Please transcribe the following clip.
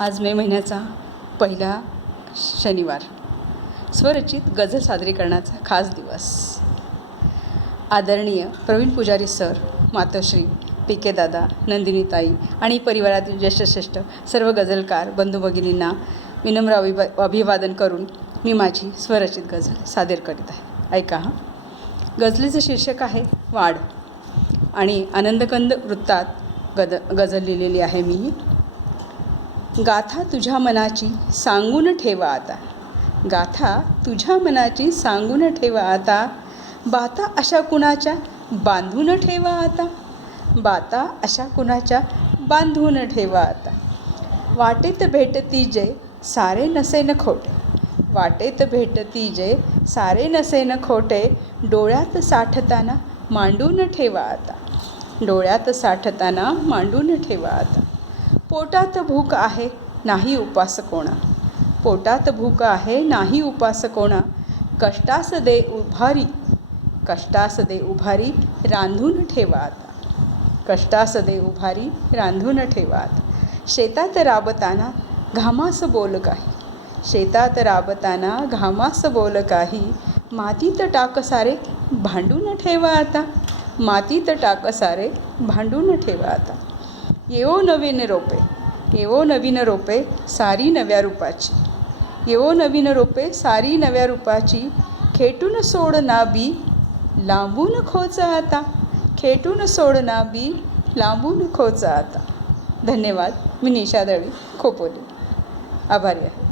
आज मे महिन्याचा पहिला शनिवार. स्वरचित गझल सादरीकरणाचा खास दिवस. आदरणीय प्रवीण पुजारी सर मातोश्री पी के दादा नंदिनीताई आणि परिवारातील ज्येष्ठश्रेष्ठ सर्व गझलकार बंधू भगिनींना विनम्र अभिवा अभिवादन करून मी माझी स्वरचित गझल सादर करीत आहे. ऐका हां. गझलेचं शीर्षक आहे वाढ. आणि आनंदकंद वृत्तात गद गझल लिहिलेली आहे मी. गाथा तुझ्या मनाची सांगून ठेवा आता. गाथा तुझ्या मनाची सांगून ठेवा आता. बाता अशा कुणाच्या बांधून ठेवा आता. बाता अशा कुणाच्या बांधून ठेवा आता. वाटेत भेटती जे सारे नसे न खोटे. वाटेत भेटती जे सारे नसे न खोटे डोळ्यात साठताना मांडून ठेवा आता. डोळ्यात साठताना मांडून ठेवा आता. पोटात भूक आहे नाही उपास कोणा पोटात भूक आहे नाही उपास कोणा कष्टास दे उभारी. कष्टास दे उभारी रांधून ठेवा आता कष्टास दे उभारी रांधून ठेवा आता शेतात राबताना घामास बोल काही. शेतात राबताना घामास बोल काही. मातीत टाक सारे भांडून ठेवा आता. मातीत टाक सारे भांडून ठेवा आता. येवो नवीन रोपे. येवो नवीन रोपे सारी नव्या रूपाची. येवो नवीन रोपे सारी नव्या रूपाची. खेटून सोड ना बी लांबून खोच आता. खेटून सोड ना बी लांबून खोच आता. धन्यवाद. मी निशा दळवी खोपोली. आभारी आहे.